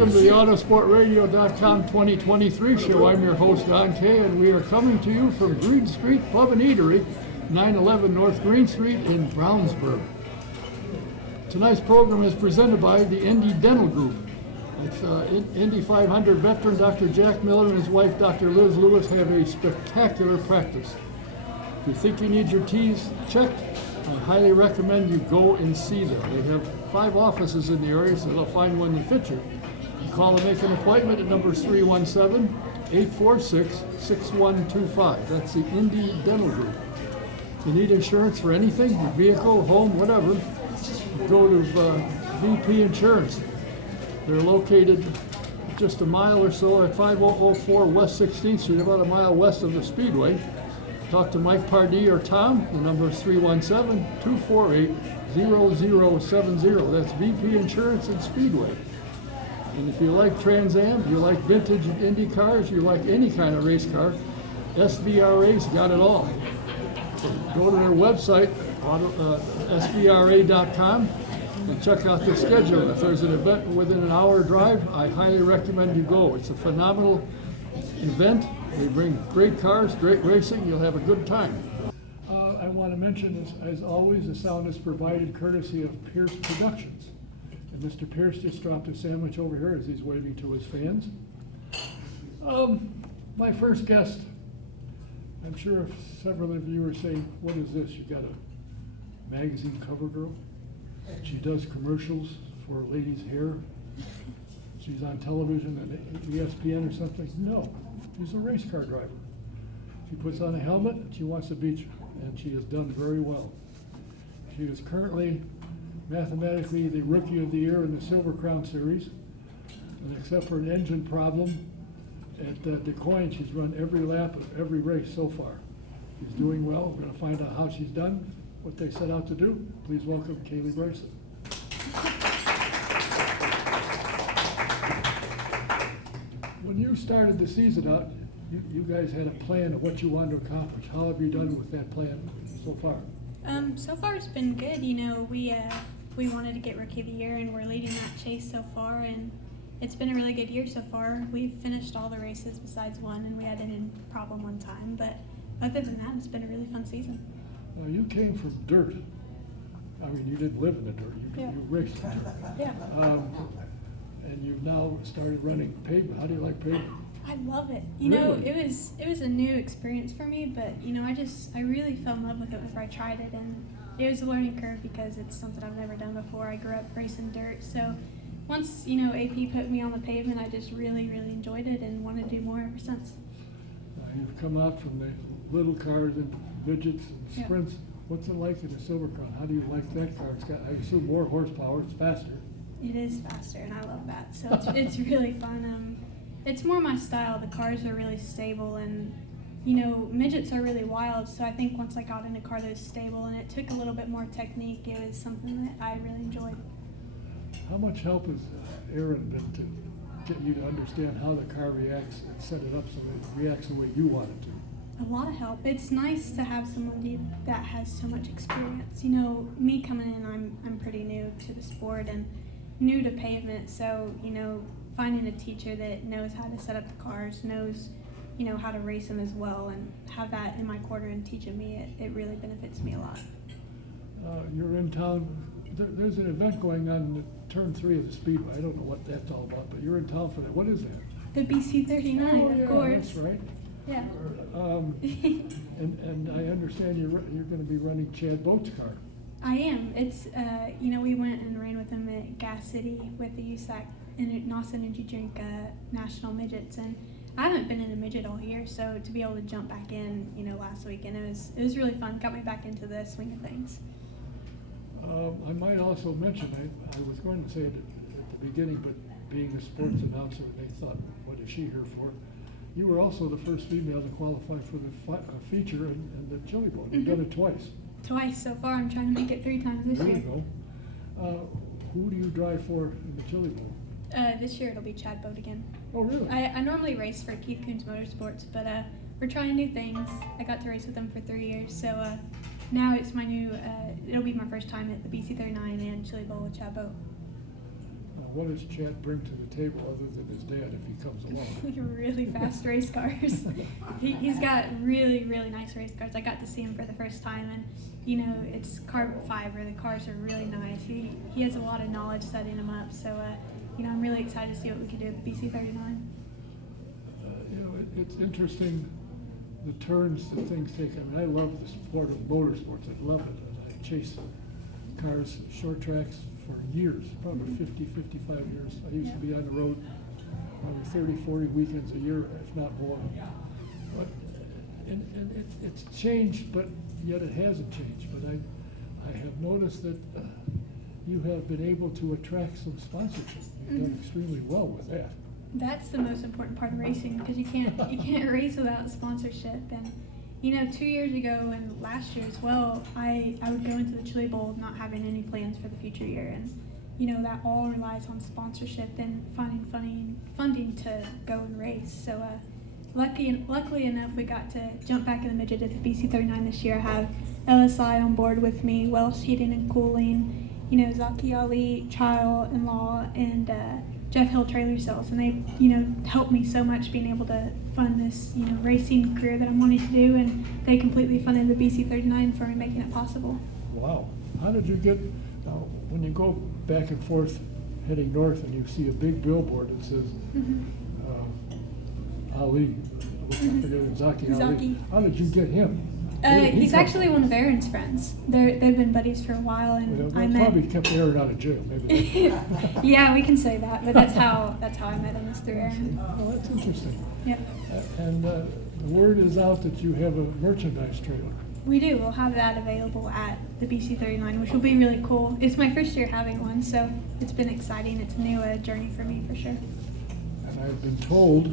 Welcome to the Autosportradio.com 2023 show. I'm your host, Don Kay, and we are coming to you from Green Street Pub and Eatery, 911 North Green Street in Brownsburg. Tonight's program is presented by the Indy Dental Group. It's Indy 500 veteran Dr. Jack Miller and his wife, Dr. Liz Lewis, have a spectacular practice. If you think you need your teeth checked, I highly recommend you go and see them. They have 5 offices in the area, so they'll find one that fits you. You call and make an appointment at number 317-846-6125. That's the Indy Dental Group. If you need insurance for anything, your vehicle, home, whatever, go to VP Insurance. They're located just a mile or so at 5004 West 16th Street, about a mile west of the Speedway. Talk to Mike Pardee or Tom. The number is 317-248-0070. That's VP Insurance and Speedway. And if you like Trans Am, you like vintage Indy cars, you like any kind of race car, SVRA's got it all. So go to their website, svra.com, and check out the schedule. If there's an event within an hour drive, I highly recommend you go. It's a phenomenal event. They bring great cars, great racing. You'll have a good time. I want to mention, as always, the sound is provided courtesy of Pierce Productions. And Mr. Pierce just dropped a sandwich over here as he's waving to his fans. My first guest, I'm sure several of you are saying, what is this? You got a magazine cover girl? She does commercials for ladies' hair. She's on television at ESPN or something. No, she's a race car driver. She puts on a helmet and she wants to beat you, and she has done very well. She is currently mathematically the Rookie of the Year in the Silver Crown Series, and except for an engine problem at DeCoin, she's run every lap of every race so far. She's doing well. We're going to find out how she's done, what they set out to do. Please welcome Kaylee Bryson. When you started the season out, you guys had a plan of what you wanted to accomplish. How have you done with that plan so far? So far it's been good. You know, we wanted to get Rookie of the Year, and we're leading that chase so far, and it's been a really good year so far. We've finished all the races besides one, and we had an engine problem one time, but other than that, it's been a really fun season. Now, you came from dirt. I mean, you didn't live in the dirt. You raced in dirt. Yeah. And you've now started running pavement. How do you like pavement? I love it. Really? Know, it was a new experience for me, but I really fell in love with it whenever I tried it, and it was a learning curve because it's something I've never done before. I grew up racing dirt, so once AP put me on the pavement, I just really, really enjoyed it and wanted to do more ever since. You've come out from the little cars and midgets and sprints. Yeah. What's it like in the Silver Crown? How do you like that car? It's got, I assume, more horsepower. It's faster. It is faster, and I love that. So it's really fun. It's more my style. The cars are really stable, and midgets are really wild. So I think once I got in a car that was stable and it took a little bit more technique, it was something that I really enjoyed. How much help has Aaron been to get you to understand how the car reacts and set it up so that it reacts the way you want it to? A lot of help. It's nice to have someone that has so much experience. Me coming in, I'm pretty new to the sport and new to pavement, so finding a teacher that knows how to set up the cars, knows how to race them as well, and have that in my corner and teaching me, it really benefits me a lot. You're in town. There's an event going on in turn 3 of the Speedway. I don't know what that's all about, but you're in town for that. What is that? The BC 39, of course. That's right. Yeah. And I understand you're going to be running Chad Boat's car. I am. It's we went and ran with him at Gas City with the USAC NOS Energy Drink National Midgets, and I haven't been in a midget all year, so to be able to jump back in, last weekend, it was really fun. Got me back into the swing of things. I might also mention, I was going to say it at the beginning, but being a sports announcer, they thought, what is she here for? You were also the first female to qualify for the feature in the Chili Bowl. You've done it twice. Twice so far. I'm trying to make it 3 times this year. There you go. Who do you drive for in the Chili Bowl? This year it'll be Chad Boat again. Oh, really? I normally race for Keith Coons Motorsports, but we're trying new things. I got to race with him for 3 years, so now it's my new, it'll be my first time at the BC 39 and Chili Bowl with Chad Boat. What does Chad bring to the table other than his dad if he comes along? Really fast race cars. He's got really, really nice race cars. I got to see him for the first time, and you know, it's carbon fiber. The cars are really nice. He has a lot of knowledge setting them up. So, you know, I'm really excited to see what we can do with the BC39. You know, it's interesting the turns that things take. I mean, I love the sport of motorsports. I love it. I chase cars, short tracks for years, probably 50, 55 years. I used to be on the road probably 30, 40 weekends a year, if not more. But, and it's changed, but yet it hasn't changed. But I have noticed that you have been able to attract some sponsorship. You've done extremely well with that. That's the most important part of racing, because you can't race without sponsorship. And you know, 2 years ago and last year as well, I would go into the Chili Bowl not having any plans for the future year, and you know, that all relies on sponsorship and finding funding to go and race. So luckily enough, we got to jump back in the midget at the BC39 this year. I have LSI on board with me, Welsh Heating and Cooling, you know, Zaki Ali, Child-in-Law, and Jeff Hill Trailer Sales, and they, you know, helped me so much being able to fund this, you know, racing career that I'm wanting to do, and they completely funded the BC39 for me, making it possible. Wow. How did you get, when you go back and forth heading north and you see a big billboard that says Ali, I forget, Zaki Ali. Zaki. How did you get him? He's actually one of Aaron's friends. They've been buddies for a while, and Well, I that met. probably kept Aaron out of jail, maybe. Yeah, we can say that, but that's how I met him, is through Aaron. Well, that's interesting. Yep. And the word is out that you have a merchandise trailer. We do. We'll have that available at the BC39, which will be really cool. It's my first year having one, so it's been exciting. It's a new journey for me, for sure. And I've been told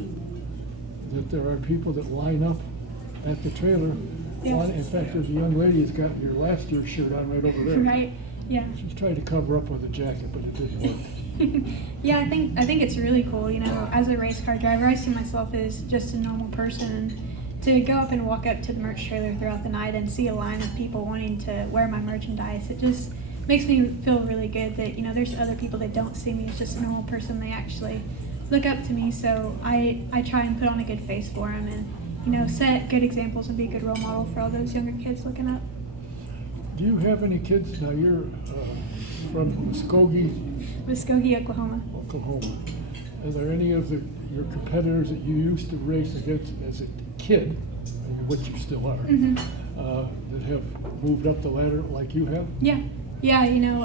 that there are people that line up at the trailer. Yeah. In fact, there's a young lady that's got your last year's shirt on right over there. Right? Yeah. She's trying to cover up with a jacket, but it didn't work. Yeah, I think it's really cool. You know, as a race car driver, I see myself as just a normal person, and to go up and walk up to the merch trailer throughout the night and see a line of people wanting to wear my merchandise, it just makes me feel really good that, you know, there's other people that don't see me as just a normal person. They actually look up to me, so I try and put on a good face for them, and you know, set good examples and be a good role model for all those younger kids looking up. Do you have any kids? Now you're from Muskogee, Oklahoma. Oklahoma. Are there any of your competitors that you used to race against as a kid, which you still are, that have moved up the ladder like you have? Yeah, you know,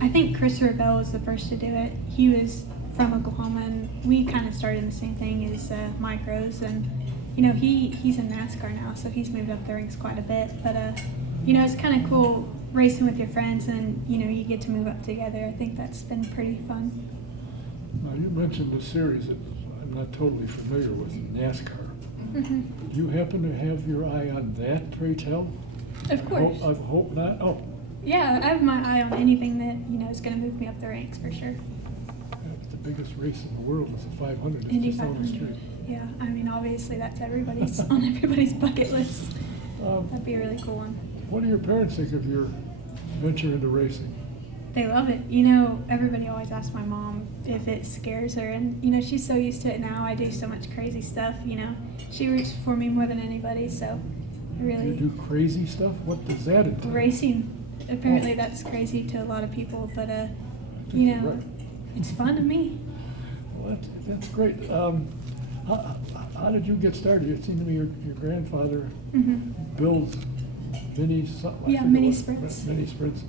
I think Christopher Bell was the first to do it. He was from Oklahoma, and we kind of started in the same thing as micros, and you know, he's in NASCAR now, so he's moved up the ranks quite a bit. But you know, it's kind of cool racing with your friends, and you know, you get to move up together. I think that's been pretty fun. Now you mentioned the series that I'm not totally familiar with, NASCAR. Do you happen to have your eye on that, pray tell? Of course. I hope not. Oh. Yeah, I have my eye on anything that, you know, is going to move me up the ranks for sure. The biggest race in the world is the 500. It's Indy just on the 500. street. Yeah, I mean, obviously that's everybody's on everybody's bucket list. That'd be a really cool one. What do your parents think of your venture into racing? They love it. You know, everybody always asks my mom if it scares her, and you know, she's so used to it now. I do so much crazy stuff, you know. She roots for me more than anybody, so really. You do crazy stuff? What does that entail? Racing. Apparently that's crazy to a lot of people, but you know, right. It's fun to me. Well, that's great. How did you get started? It seemed to me your grandfather builds mini something. Yeah, mini sprints. Mini sprints.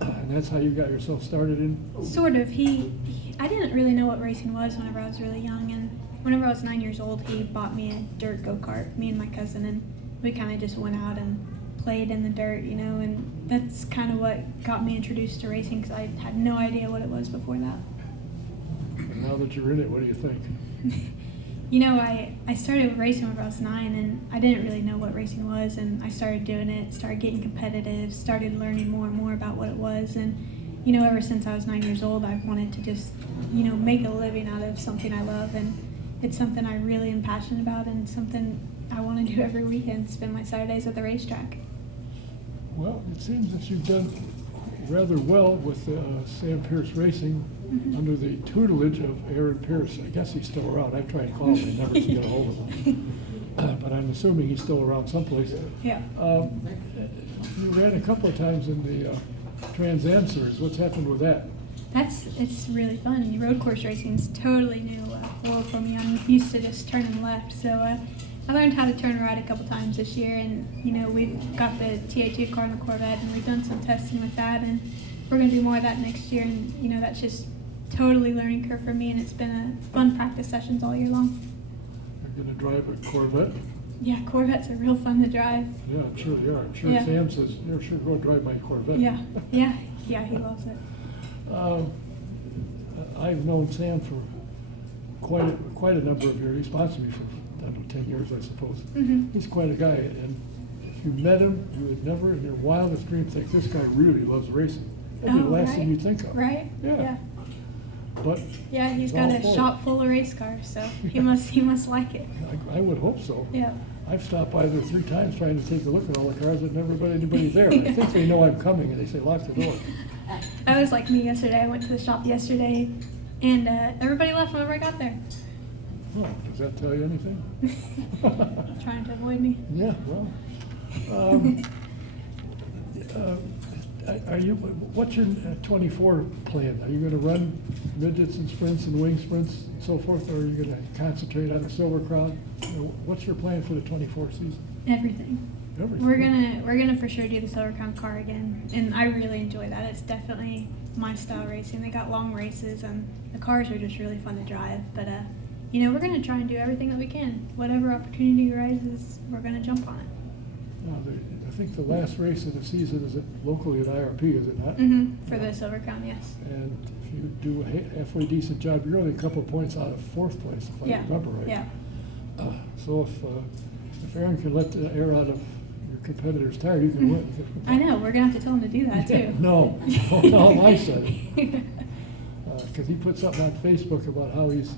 And that's how you got yourself started in? Sort of. I didn't really know what racing was whenever I was really young, and whenever I was 9 years old, he bought me a dirt go-kart, me and my cousin, and we kind of just went out and played in the dirt, you know, and that's kind of what got me introduced to racing, because I had no idea what it was before that. And now that you're in it, what do you think? You know, I started racing when I was 9, and I didn't really know what racing was, and I started doing it, started getting competitive, started learning more and more about what it was, and, you know, ever since I was 9 years old, I've wanted to just, you know, make a living out of something I love, and it's something I really am passionate about, and something I want to do every weekend, spend my Saturdays at the racetrack. Well, it seems that you've done rather well with Sam Pierce Racing under the tutelage of Aaron Pierce. I guess he's still around. I've tried calling him, I never can get a hold of him. But I'm assuming he's still around someplace. Yeah. You ran a couple of times in the Trans Am Series. What's happened with that? It's really fun. Road course racing's totally new world for me. I'm used to just turning left, so I learned how to turn right a couple times this year, and we've got the TA2 car and the Corvette, and we've done some testing with that, and we're going to do more of that next year, and that's just totally learning curve for me, and it's been a fun practice sessions all year long. You're going to drive a Corvette? Yeah, Corvettes are real fun to drive. Yeah, I'm sure they are. I'm sure Yeah. Sam says, you're sure go drive my Corvette. Yeah, he loves it. I've known Sam for quite a number of years. He sponsored me for, I don't know, 10 years, I suppose. Mm-hmm. He's quite a guy, and if you met him, you would never in your wildest dreams think, this guy really loves racing. That'd be the last thing you think of. Right? Yeah. But Yeah, he's got a shop full of race cars, so he must like it. I would hope so. Yeah. I've stopped by there 3 times trying to take a look at all the cars, and never been anybody there. I think they know I'm coming, and they say, lock the door. That was like me yesterday. I went to the shop yesterday, and everybody left whenever I got there. Oh, does that tell you anything? Trying to avoid me. Yeah, well, what's your 24 plan? Are you gonna run midgets and sprints and wing sprints and so forth, or are you gonna concentrate on the Silver Crown? What's your plan for the 24 season? Everything. Everything. We're gonna for sure do the Silver Crown car again, and I really enjoy that. It's definitely my style racing. They got long races, and the cars are just really fun to drive. But we're gonna try and do everything that we can. Whatever opportunity arises, we're gonna jump on it. I think the last race of the season is locally at IRP, is it not? Mm-hmm. For the Silver Crown, yes. And if you do a halfway decent job, you're only a couple of points out of 4th place, if I remember right. Yeah. So if Aaron can let the air out of your competitor's tire, you can win. I know. We're gonna have to tell him to do that too. No, I said it. Because he put something on Facebook about how he's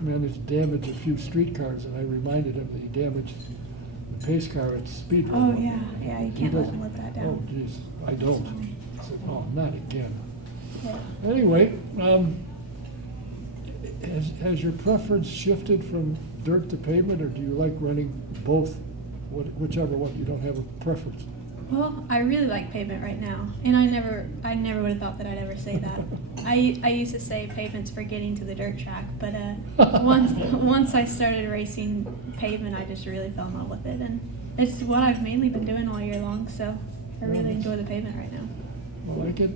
managed to damage a few street cars, and I reminded him that he damaged the pace car at Speedway. Oh yeah, you can't let him live that down. Oh geez, I don't. I said, oh, not again. Yeah. Anyway, has your preference shifted from dirt to pavement, or do you like running both? Whichever one, you don't have a preference? Well, I really like pavement right now, and I never would have thought that I'd ever say that. I used to say pavement's for getting to the dirt track, but once I started racing pavement, I just really fell in love with it, and it's what I've mainly been doing all year long. So I really enjoy the pavement right now. Well, I get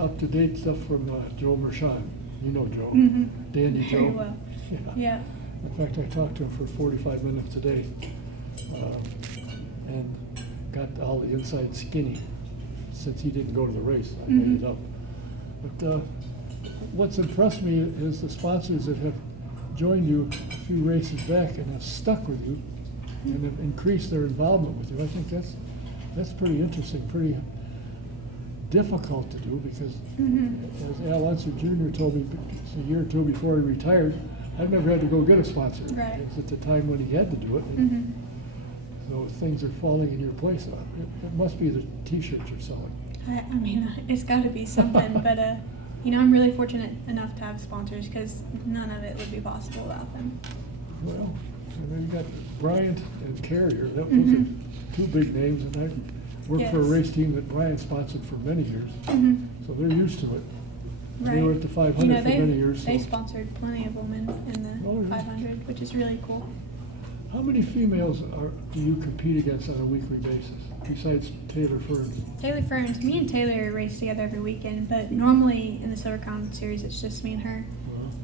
up to date stuff from Joe Mershon. You know Joe, Mm-hmm. Dandy Very Joe. well. Yeah. Yeah. In fact, I talked to him for 45 minutes today, and got all the inside skinny since he didn't go to the race. I made it up. But what's impressed me is the sponsors that have joined you a few races back and have stuck with you and have increased their involvement with you. I think that's pretty interesting, pretty difficult to do, because as Al Unser Jr. told me a year or two before he retired, I've never had to go get a sponsor. Right. It's at the time when he had to do it. And so things are falling in your place. It must be the T-shirts you're selling. I mean, it's got to be something, but I'm really fortunate enough to have sponsors, because none of it would be possible without them. Well, you got Bryant and Carrier. Those are 2 big names, and I worked for a race team that Bryant sponsored for many years, so they're used to it. Right. They were at the 500 for many years. They So. sponsored plenty of women in the 500, which is really cool. How many females do you compete against on a weekly basis, besides Taylor Ferns? Taylor Ferns, me and Taylor race together every weekend, but normally in the Silver Crown series, it's just me and her.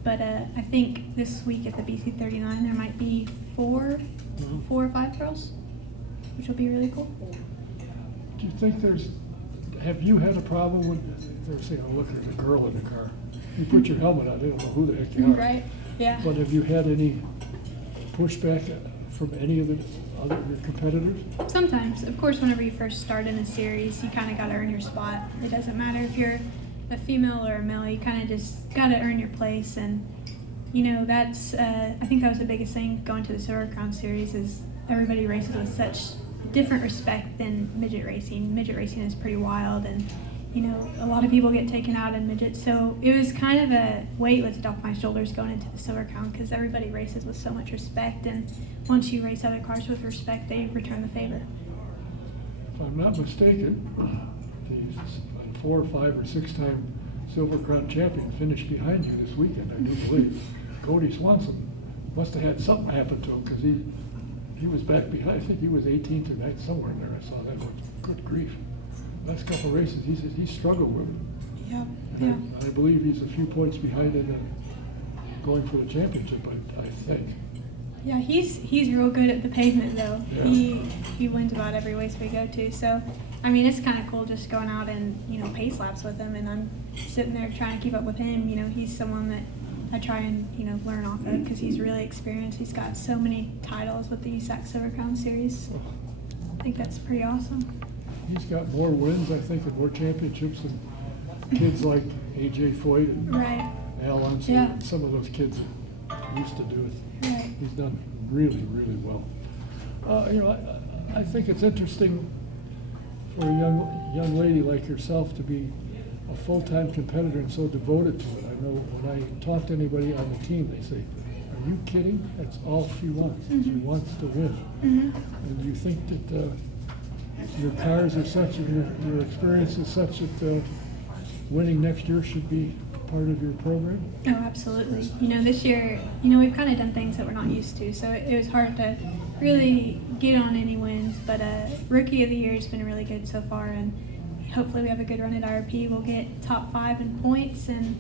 But I think this week at the BC 39, there might be 4 or 5 girls, which will be really cool. Do you think have you had a problem with, they're saying, oh, look, there's a girl in the car. You put your helmet on, they don't know who the heck you are. Right, yeah. But have you had any pushback from any of your competitors? Sometimes. Of course, whenever you first start in a series, you kind of got to earn your spot. It doesn't matter if you're a female or a male, you kind of just got to earn your place. And, that's, I think that was the biggest thing going to the Silver Crown series, is everybody races with such different respect than midget racing. Midget racing is pretty wild, and, you know, a lot of people get taken out in midgets. So it was kind of a weight lifted off my shoulders going into the Silver Crown because everybody races with so much respect. And once you race other cars with respect, they return the favor. If I'm not mistaken, the 4 or 5 or 6 time Silver Crown champion finished behind you this weekend, I do believe. Cody Swanson must have had something happen to him because he was back behind. I think he was 18th or 9th, somewhere in there. I saw that. Good grief. Last couple of races, he struggled with it. Yeah, And I believe he's a few points behind in going for the championship, I think. Yeah, he's real good at the pavement though. Yeah. He wins about every race we go to. So, I mean, it's kind of cool just going out and, you know, pace laps with him, and I'm sitting there trying to keep up with him. You know, he's someone that I try and, you know, learn off of because he's really experienced. He's got so many titles with the USAC Silver Crown series. I think that's pretty awesome. He's got more wins, I think, and more championships than kids like A.J. Foyt and Right. Al Unser, Yeah. and some of those kids used to do it. Right. He's done really, really well. You know, I think it's interesting for a young lady like yourself to be a full-time competitor and so devoted to it. I know when I talk to anybody on the team, they say, "Are you kidding? That's all she wants. She wants to win." And do you think that your cars are such and your experience is such that winning next year should be part of your program? Oh, absolutely. You know, this year, you know, we've kind of done things that we're not used to, so it was hard to really get on any wins. But Rookie of the Year has been really good so far, and hopefully we have a good run at IRP. We'll get top 5 in points, and,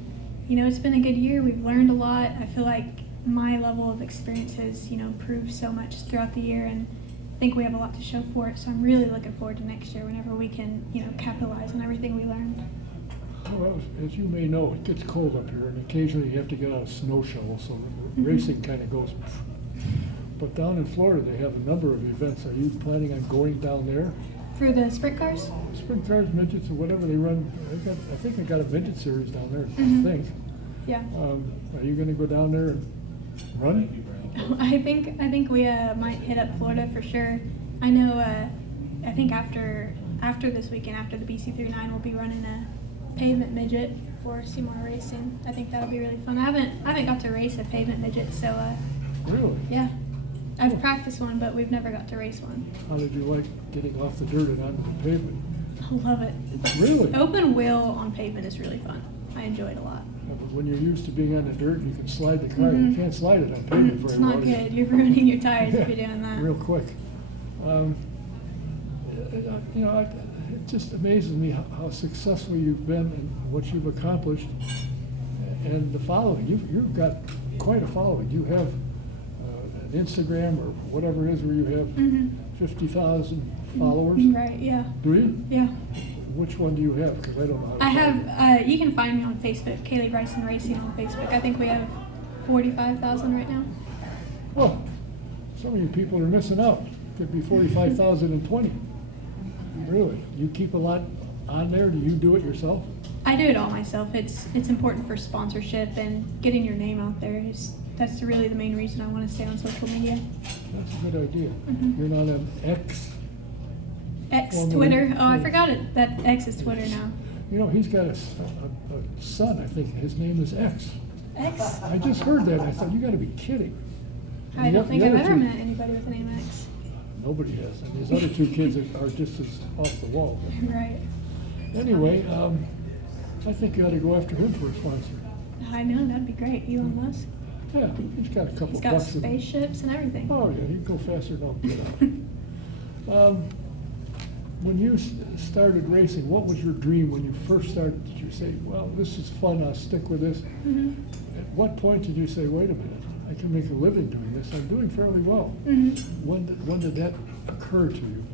you know, it's been a good year. We've learned a lot. I feel like my level of experience has, you know, improved so much throughout the year, and I think we have a lot to show for it. So I'm really looking forward to next year whenever we can, you know, capitalize on everything we learned. Well, as you may know, it gets cold up here, and occasionally you have to get out a snow shovel, so the racing kind of goes. But down in Florida, they have a number of events. Are you planning on going down there? For the sprint cars? Sprint cars, midgets, or whatever they run. I think they got a midget series down there, I think. Yeah. Are you going to go down there and run? I think we might hit up Florida for sure. I know. I think after this weekend, after the BC39, we'll be running a pavement midget for Seymour Racing. I think that'll be really fun. I haven't got to race a pavement midget, so Really? yeah, I've practiced one, but we've never got to race one. How did you like getting off the dirt and onto the pavement? I love it. Really? Open wheel on pavement is really fun. I enjoy it a lot. Yeah, but when you're used to being on the dirt, you can slide the car. You can't slide it on pavement very It's well. not good. You're ruining your tires if you're doing that. Real quick. You know, it just amazes me how successful you've been and what you've accomplished, and the following. You've got quite a following. You have an Instagram or whatever it is where you have 50,000 followers. Right. Yeah. Do you? Yeah. Which one do you have? Because I don't know how to I find have. You can find me on Facebook, Kaylee Bryson Racing on Facebook. I think we have 45,000 right now. Well, some of you people are missing out. Could be 45,020. Really? You keep a lot on there? Do you do it yourself? I do it all myself. It's important for sponsorship and getting your name out there. That's really the main reason I want to stay on social media. That's a good idea. You're not on X? Formerly- Twitter. Oh, I forgot it. That X is Twitter now. You know, he's got a son, I think. His name is X. X? I just heard that. And I thought, you got to be kidding. I And don't the think I've other ever two- met anybody with the name X. Nobody has. And his other 2 kids are just as off the wall. Right. Anyway, I think you ought to go after him for a sponsor. I know, that'd be great. Elon Musk. Yeah, he's got a couple He's got bucks in him. spaceships and everything. Oh, yeah, he'd go faster than I'll get out. When you started racing, what was your dream when you first started? Did you say, well, this is fun, I'll stick with this? At what point did you say, wait a minute, I can make a living doing this, I'm doing fairly well? When did that occur to you?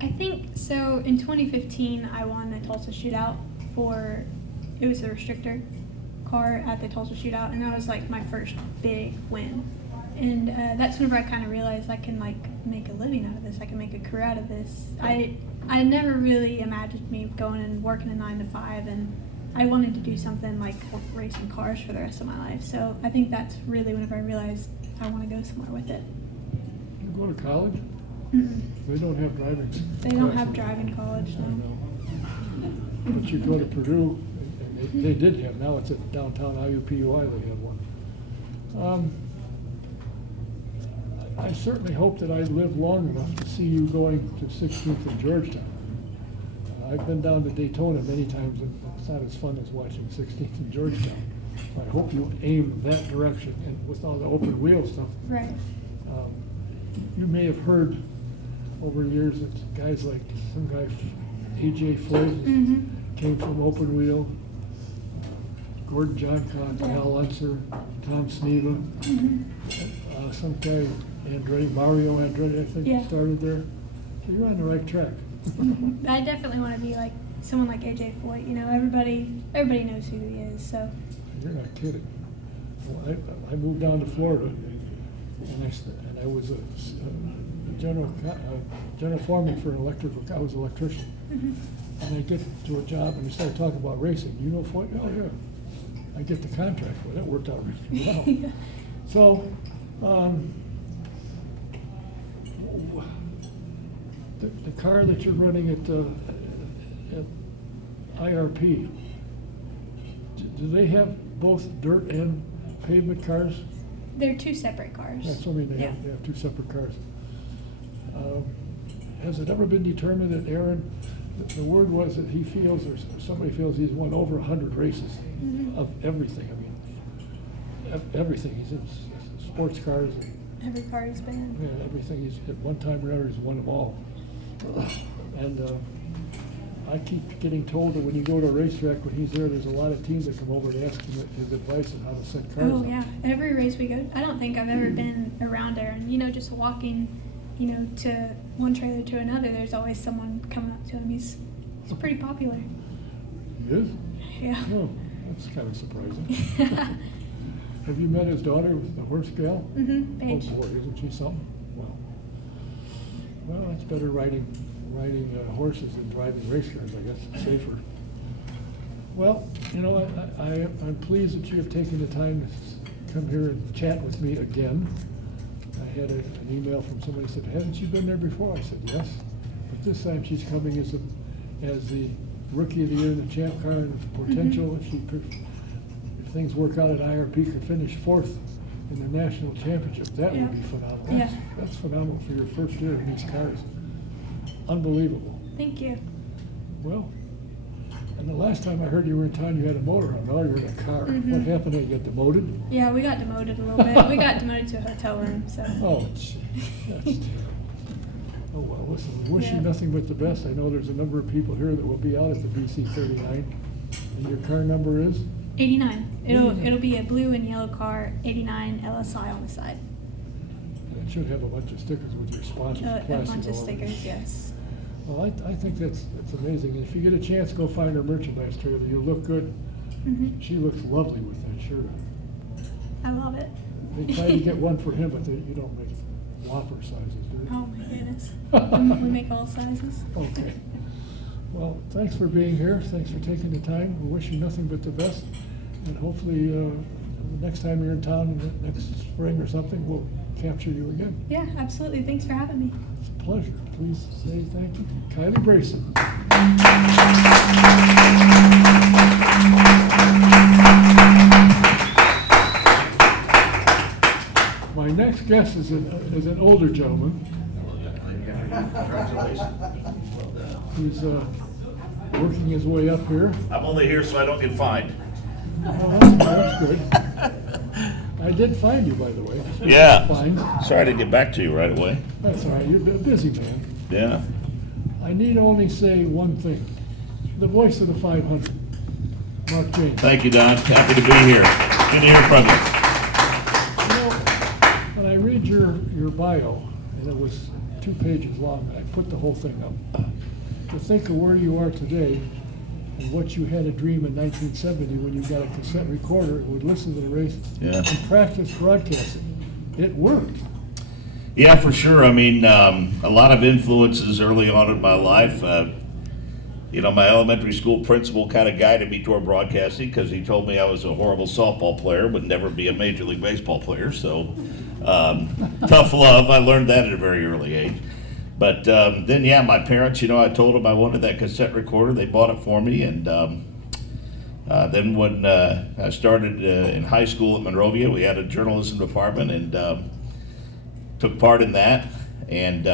I think, so in 2015, I won the Tulsa Shootout it was a restrictor car at the Tulsa Shootout, and that was like my first big win. And that's whenever I kind of realized I can like make a living out of this, I can make a career out of this. I never really imagined me going and working a 9 to 5, and I wanted to do something like racing cars for the rest of my life. So I think that's really whenever I realized I want to go somewhere with it. You go to college? Mm-mm. They don't have driving They don't classes. have driving college, I no. know. But you go to Purdue, and they did have, now it's at downtown IUPUI, they have one. I certainly hope that I live long enough to see you going to 16th and Georgetown. I've been down to Daytona many times, and it's not as fun as watching 16th and Georgetown. I hope you aim that direction, and with all the open wheel stuff. Right. You may have heard over the years that guys like some guy, A.J. Floyd, came from open wheel, Gordon Johncock, Al Unser, Tom Sneva, some guy, Mario Andretti, I think, started there. So you're on the right track. I definitely want to be like someone like AJ Foyt. You know, everybody knows who he is. So. You're not kidding. Well, I moved down to Florida, and I was a general foreman for an electrical. I was an electrician, and I get to a job and we started talking about racing. You know Foyt? Oh yeah. I get the contract, but that worked out really well. Yeah. So. The car that you're running at IRP, do they have both dirt and pavement cars? They're two separate cars. That's what I mean, they have two separate cars. Has it ever been determined that Aaron, the word was that he feels, or somebody feels he's won over 100 races of everything. I mean, everything. He's in sports cars. Every car he's been in. Yeah, everything. He's at one time or another, he's won them all. And I keep getting told that when you go to a racetrack, when he's there, there's a lot of teams that come over to ask him his advice on how to set cars up. Oh yeah, every race we go, I don't think I've ever been around there, and you know, just walking, you know, to one trailer to another, there's always someone coming up to him. He's pretty popular. He is? Yeah. Oh, that's kind of surprising. Have you met his daughter, the horse gal? Paige. Oh boy, isn't she something? Well, that's better riding horses than driving race cars, I guess. It's safer. Well, you know, I'm pleased that you have taken the time to come here and chat with me again. I had an email from somebody who said, "Haven't you been there before?" I said, "Yes." But this time she's coming as the Rookie of the Year in the Champ Car, and potential, if things work out at IRP, could finish 4th in the national championship. That would be phenomenal. That's phenomenal for your first year in these cars. Unbelievable. Thank you. Well, and the last time I heard you were in town, you had a motor on. Now you're in a car. What happened? You got demoted? Yeah, we got demoted a little bit. We got demoted to a hotel room. So. Oh, that's terrible. Oh well, listen. Wish you nothing but the best. I know there's a number of people here that will be out at the BC 39, and your car number is 89. It'll be a blue and yellow car, 89 LSI on the side. It should have a bunch of stickers with your sponsors. A bunch of stickers, yes. Well, I think that's amazing. And if you get a chance, go find her merchandise trailer. You'll look good. She looks lovely with that shirt on. I love it. They tried to get one for him, but you don't make Whopper sizes, do you? Oh my goodness. We make all sizes. Okay. Well, thanks for being here. Thanks for taking the time. We wish you nothing but the best. And hopefully, the next time you're in town, next spring or something, we'll capture you again. Yeah, absolutely. Thanks for having me. It's a pleasure. Please say thank you. Kaylee Bryson. My next guest is an older gentleman. He's working his way up here. I'm only here so I don't get fined. Oh, that's good. I did find you, by the way. Yeah. Fine. Sorry I didn't get back to you right away. That's all right. You're a busy man. Yeah. I need only say one thing. The voice of the 500, Mark Jaynes. Thank you, Don. Happy to be here. Good to hear from you. You know, when I read your bio, and it was 2 pages long, I put the whole thing up. To think of where you are today and what you had a dream in 1970 when you got a cassette recorder and would listen to the race and practice broadcasting. It worked. Yeah, for sure. I mean, a lot of influences early on in my life. My elementary school principal kind of guided me toward broadcasting because he told me I was a horrible softball player, would never be a Major League Baseball player. So, tough love. I learned that at a very early age. But then, yeah, my parents, I told them I wanted that cassette recorder. They bought it for me. And then when I started in high school at Monrovia, we had a journalism department and took part in that and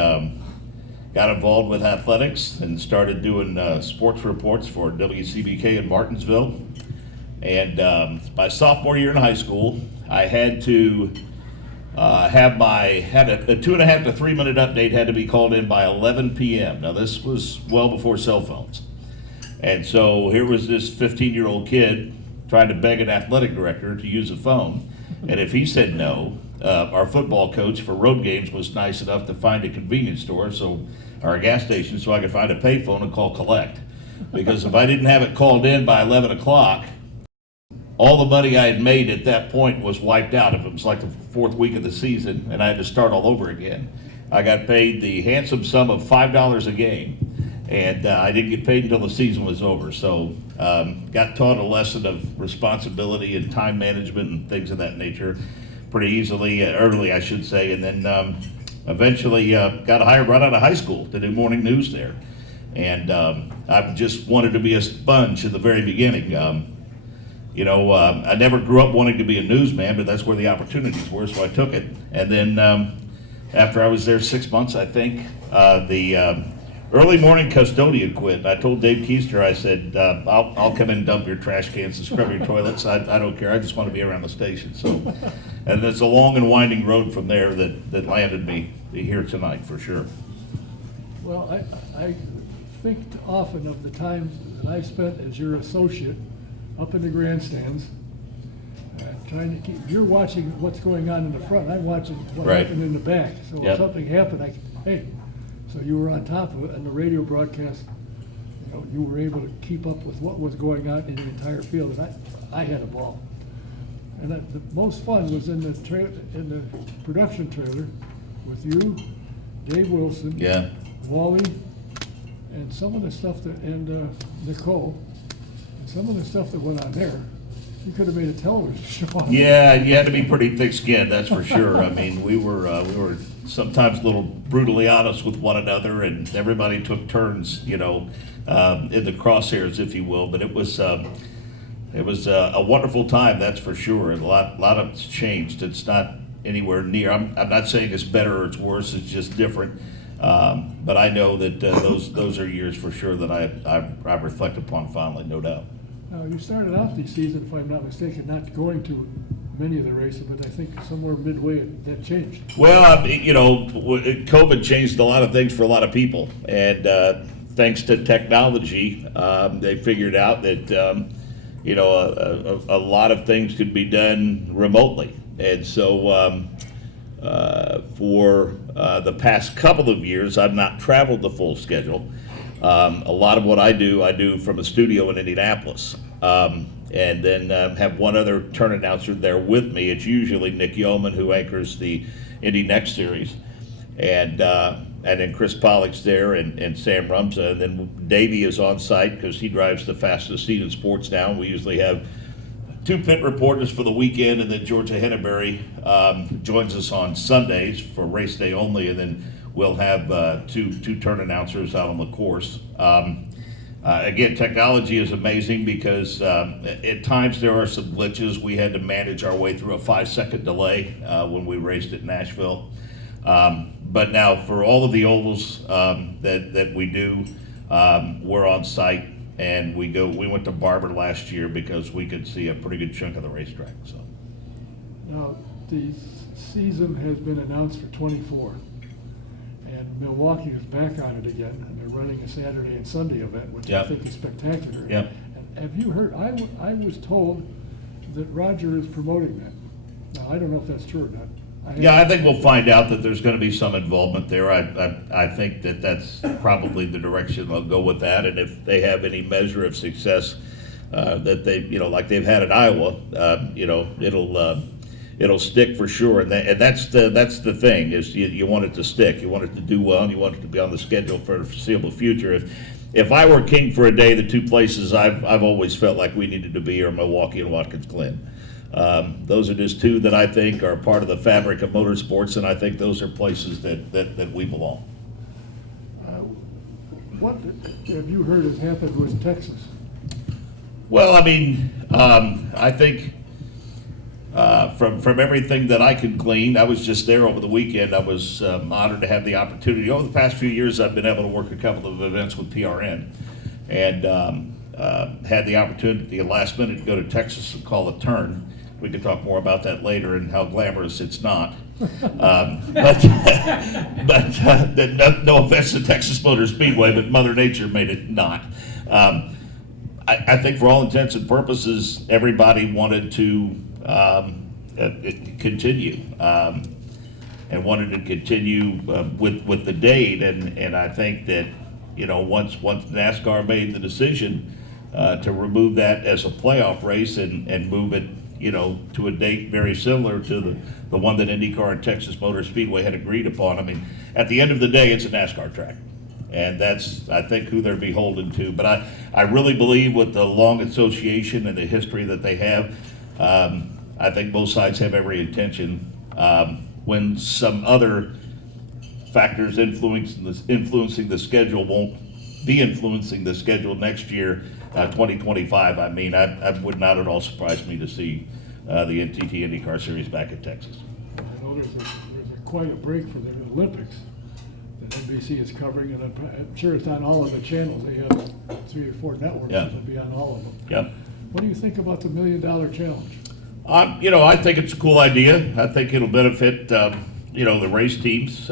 got involved with athletics and started doing sports reports for WCBK in Martinsville. And my sophomore year in high school, I had to had a 2.5 to 3 minute update had to be called in by 11 p.m. Now this was well before cell phones. And so here was this 15-year-old kid trying to beg an athletic director to use a phone. And if he said no, our football coach for road games was nice enough to find a convenience store, or a gas station, so I could find a payphone and call collect. Because if I didn't have it called in by 11 o'clock, all the money I had made at that point was wiped out. If it was like the fourth week of the season and I had to start all over again. I got paid the handsome sum of $5 a game, and I didn't get paid until the season was over. So got taught a lesson of responsibility and time management and things of that nature pretty early, I should say. And then eventually got hired right out of high school to do morning news there. And I just wanted to be a sponge in the very beginning. I never grew up wanting to be a newsman, but that's where the opportunities were, so I took it. And then after I was there 6 months, I think, the early morning custodian quit. I told Dave Keister, I said, I'll come in and dump your trash cans and scrub your toilets. I don't care. I just want to be around the station. So, and it's a long and winding road from there that landed me here tonight for sure. Well, I think often of the time that I spent as your associate up in the grandstands, trying to keep, you're watching what's going on in the front, I'm watching what Right. happened in the back. So Yep. if something happened, hey, so you were on top of it, and the radio broadcast, you were able to keep up with what was going on in the entire field, and I had a ball. And the most fun was in the production trailer with you, Dave Wilson, Yeah. Wally, and some of the stuff and Nicole, and some of the stuff that went on there, you could have made a television show on. Yeah, you had to be pretty thick-skinned, that's for sure. I mean, we were sometimes a little brutally honest with one another, and everybody took turns, in the crosshairs, if you will. But it was a wonderful time, that's for sure. And a lot of it's changed. It's not anywhere near. I'm not saying it's better or it's worse. It's just different. But I know that those are years for sure that I reflect upon fondly, no doubt. Now, you started out the season, if I'm not mistaken, not going to many of the races, but I think somewhere midway that changed. Well, COVID changed a lot of things for a lot of people, and thanks to technology, they figured out that a lot of things could be done remotely, and so for the past couple of years, I've not traveled the full schedule. A lot of what I do from a studio in Indianapolis. And then have one other turn announcer there with me. It's usually Nick Yeoman, who anchors the Indy Next Series. And then Chris Pollock's there and Sam Rumsa. And then Davey is on site because he drives the fastest seat in sports now. We usually have 2 pit reporters for the weekend, and then Georgia Henneberry joins us on Sundays for race day only, and then we'll have two turn announcers out on the course. Again, technology is amazing because at times there are some glitches. We had to manage our way through a 5-second delay when we raced at Nashville. But now for all of the ovals that we do, we're on site, and we went to Barber last year because we could see a pretty good chunk of the racetrack. So Now, the season has been announced for 24. And Milwaukee is back on it again, and they're running a Saturday and Sunday event, which I Yep. think is spectacular. Yep. And have you heard, I was told that Roger is promoting that. Now, I don't know if that's true or not. yeah, I think we'll find out that there's going to be some involvement there. I think that's probably the direction they'll go with that, and if they have any measure of success that they, like they've had at Iowa, it'll stick for sure. And that's the thing is you want it to stick, you want it to do well, and you want it to be on the schedule for the foreseeable future. If I were king for a day, the 2 places I've always felt like we needed to be are Milwaukee and Watkins Glen. Those are just 2 that I think are part of the fabric of motorsports, and I think those are places that we belong. What have you heard has happened with Texas? Well, I mean, I think from everything that I could glean, I was just there over the weekend. I was honored to have the opportunity. Over the past few years, I've been able to work a couple of events with PRN, and had the opportunity at the last minute to go to Texas and call a turn. We could talk more about that later and how glamorous it's not. But no offense to Texas Motor Speedway, but Mother Nature made it not. I think for all intents and purposes, everybody wanted to continue and wanted to continue with the date, and I think that once NASCAR made the decision to remove that as a playoff race and move it to a date very similar to the one that IndyCar and Texas Motor Speedway had agreed upon. I mean, at the end of the day, it's a NASCAR track. And that's, I think, who they're beholden to. But I really believe with the long association and the history that they have, I think both sides have every intention. When some other factors influencing the schedule won't be influencing the schedule next year, 2025, I mean, I would not at all surprise me to see the NTT IndyCar Series back in Texas. I know there's quite a break for the Olympics that NBC is covering, and I'm sure it's on all of the channels. They have 3 or 4 networks that'll be on all of them. Yep. What do you think about the $1 Million Challenge? I think it's a cool idea. I think it'll benefit, the race teams.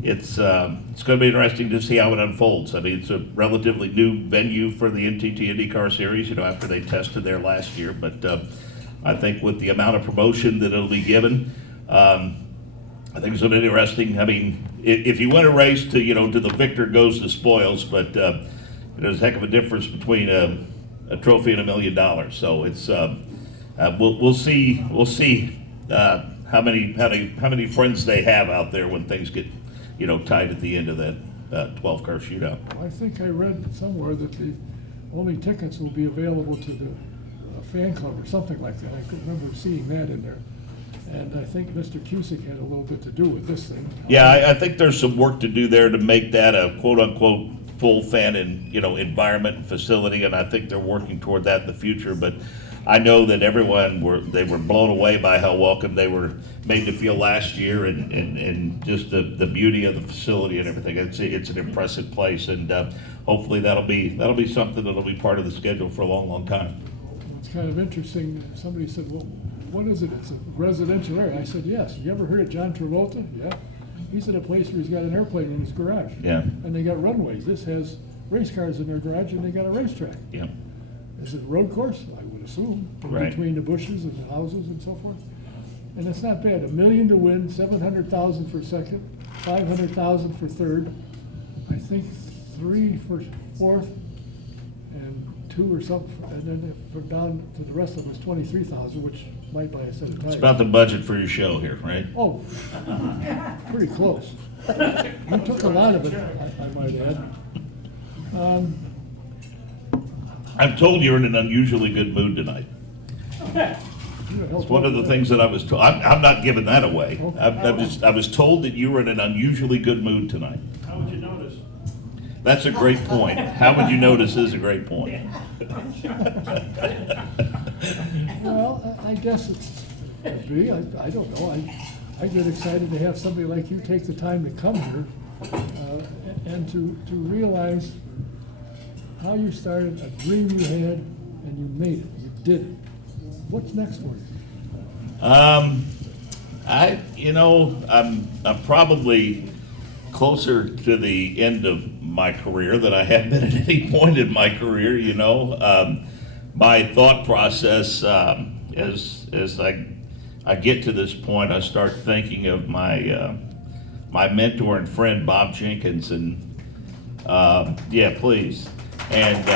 It's going to be interesting to see how it unfolds. I mean, it's a relatively new venue for the NTT IndyCar Series, after they tested there last year. But I think with the amount of promotion that it'll be given, I think it's going to be interesting. I mean, if you win a race to the victor goes the spoils, but there's a heck of a difference between a trophy and $1 million. So it's we'll see how many friends they have out there when things get tied at the end of that 12-car shootout. I think I read somewhere that the only tickets will be available to the fan club or something like that. I could remember seeing that in there. And I think Mr. Cusick had a little bit to do with this thing. Yeah, I think there's some work to do there to make that a quote-unquote full fan and environment and facility, and I think they're working toward that in the future. But I know that everyone were blown away by how welcome they were made to feel last year, and just the beauty of the facility and everything. It's an impressive place, and hopefully that'll be something that'll be part of the schedule for a long, long time. It's kind of interesting. Somebody said, "Well, what is it? It's a residential area." I said, "Yes." You ever heard of John Travolta? Yeah. He's at a place where he's got an airplane in his garage. Yeah. And they got runways. This has race cars in their garage, and they got a racetrack. Yeah. Is it a road course? I would assume. Right. Between the bushes and the houses and so forth. And it's not bad. $1 million to win, $700,000 for second, $500,000 for third. I think 3 for fourth, and 2 or something. And then if down to the rest of it was $23,000, which might buy a set of tires. It's about the budget for your show here, right? Oh, pretty close. You took a lot of it, I might add. I'm told you're in an unusually good mood tonight. It's one of the things that I was told. I'm not giving that away. I was told that you were in an unusually good mood tonight. How would you notice? That's a great point. How would you notice is a great point. Well, I guess it's could be. I don't know. I get excited to have somebody like you take the time to come here and to realize how you started, a dream you had, and you made it. You did it. What's next for you? I'm probably closer to the end of my career than I have been at any point in my career. My thought process as I get to this point, I start thinking of my mentor and friend Bob Jenkins, and yeah, please. And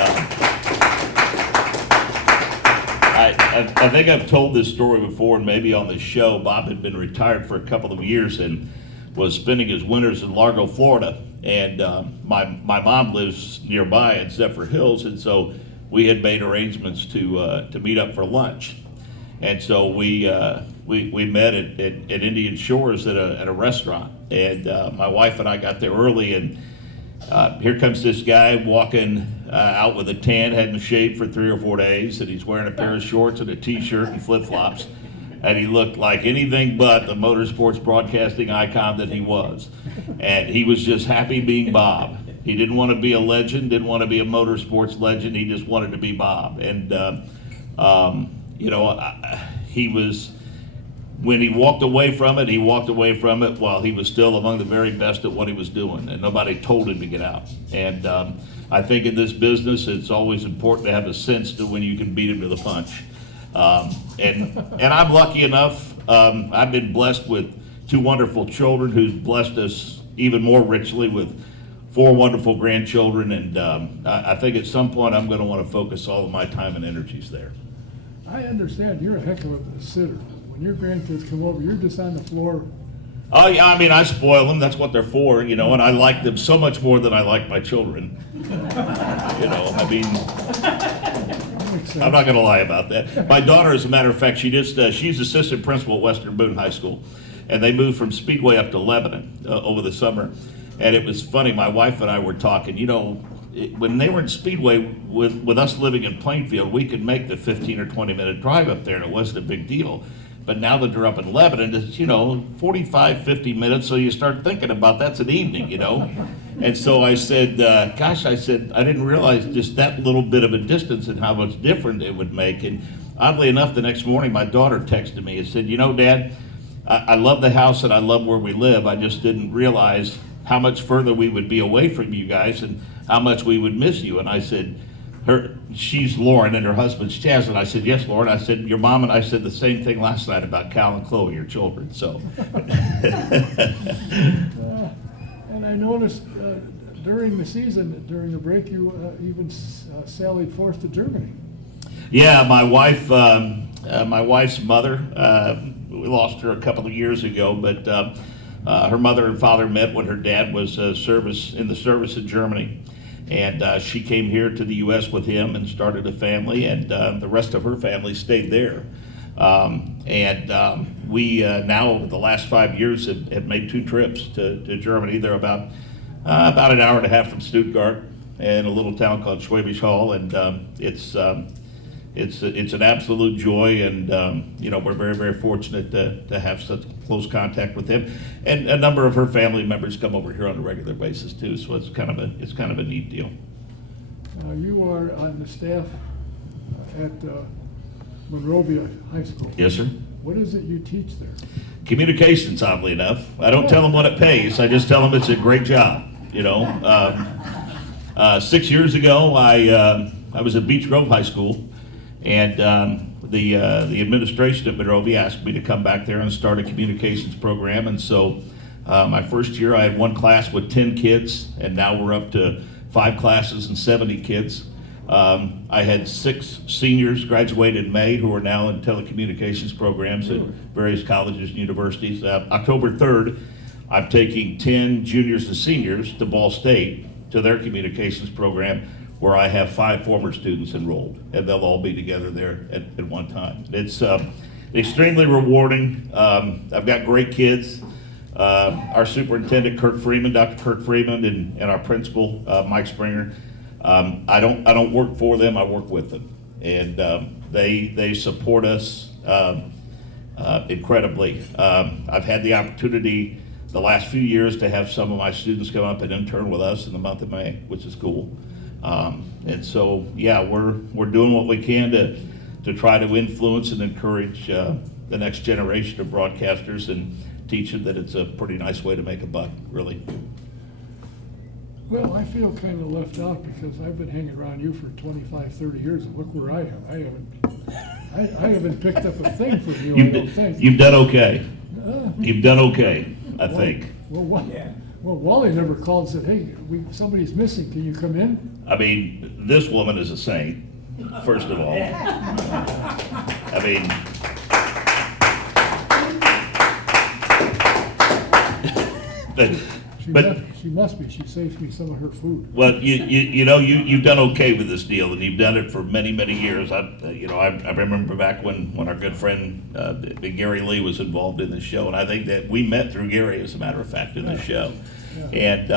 I think I've told this story before, and maybe on this show. Bob had been retired for a couple of years and was spending his winters in Largo, Florida. And my mom lives nearby in Zephyr Hills, and so we had made arrangements to meet up for lunch. And so we met at Indian Shores at a restaurant. And my wife and I got there early, and Here comes this guy walking out with a tan, hadn't shaved for 3 or 4 days, and he's wearing a pair of shorts and a t-shirt and flip-flops. And he looked like anything but the motorsports broadcasting icon that he was. And he was just happy being Bob. He didn't want to be a legend, didn't want to be a motorsports legend, he just wanted to be Bob. And, he was, when he walked away from it while he was still among the very best at what he was doing, and nobody told him to get out. And I think in this business, it's always important to have a sense to when you can beat him to the punch. And I'm lucky enough, I've been blessed with 2 wonderful children who's blessed us even more richly with 4 wonderful grandchildren, and I think at some point I'm going to want to focus all of my time and energies there. I understand, you're a heck of a sitter. When your grandkids come over, you're just on the floor. Oh, yeah, I mean, I spoil them, that's what they're for, and I like them so much more than I like my children. I mean, I'm not going to lie about that. My daughter, as a matter of fact, she's assistant principal at Western Boone High School, and they moved from Speedway up to Lebanon over the summer. And it was funny, my wife and I were talking, when they were in Speedway with us living in Plainfield, we could make the 15 or 20 minute drive up there and it wasn't a big deal. But now that they're up in Lebanon, it's, 45, 50 minutes, so you start thinking about that's an evening, And so I said, I didn't realize just that little bit of a distance and how much different it would make. And oddly enough, the next morning, my daughter texted me and said, Dad, I love the house and I love where we live. I just didn't realize how much further we would be away from you guys and how much we would miss you. And I said, she's Lauren and her husband's Chaz. And I said, yes, Lauren. I said, your mom and I said the same thing last night about Cal and Chloe, your children. So. And I noticed during the season, during the break, you even sallied forth to Germany. Yeah, my wife's mother, we lost her a couple of years ago, but her mother and father met when her dad was in the service in Germany. And she came here to the U.S. with him and started a family, and the rest of her family stayed there. We now, over the last 5 years, have made 2 trips to Germany. They're about an hour and a half from Stuttgart in a little town called Schwäbisch Hall, and it's an absolute joy, and we're very, very fortunate to have such close contact with him. And a number of her family members come over here on a regular basis too, so it's kind of a neat deal. You are on the staff at Monrovia High School. Yes, sir. What is it you teach there? Communications, oddly enough. I don't tell them what it pays. I just tell them it's a great job. 6 years ago, I was at Beech Grove High School, and the administration at Monrovia asked me to come back there and start a communications program. And so my first year, I had 1 class with 10 kids, and now we're up to 5 classes and 70 kids. I had 6 seniors graduate in May who are now in telecommunications programs at various colleges and universities. October 3rd, I'm taking 10 juniors and seniors to Ball State to their communications program, where I have 5 former students enrolled, and they'll all be together there at one time. It's extremely rewarding. I've got great kids. Our superintendent, Dr. Kirk Freeman, and our principal, Mike Springer. I don't work for them, I work with them. And they support us incredibly. I've had the opportunity the last few years to have some of my students come up and intern with us in the month of May, which is cool. And so, yeah, we're doing what we can to try to influence and encourage the next generation of broadcasters and teach them that it's a pretty nice way to make a buck, really. Well, I feel kind of left out because I've been hanging around you for 25, 30 years, and look where I am. I haven't picked up a thing from you, I don't think. You've done okay. You've done okay, I think. Well, Wally never called and said, hey, somebody's missing, can you come in? I mean, this woman is a saint, first of all. I mean, She must be. She saves me some of her food. Well, you've done okay with this deal, and you've done it for many, many years. I remember back when our good friend Gary Lee was involved in this show, and I think that we met through Gary, as a matter of fact, in this show. And,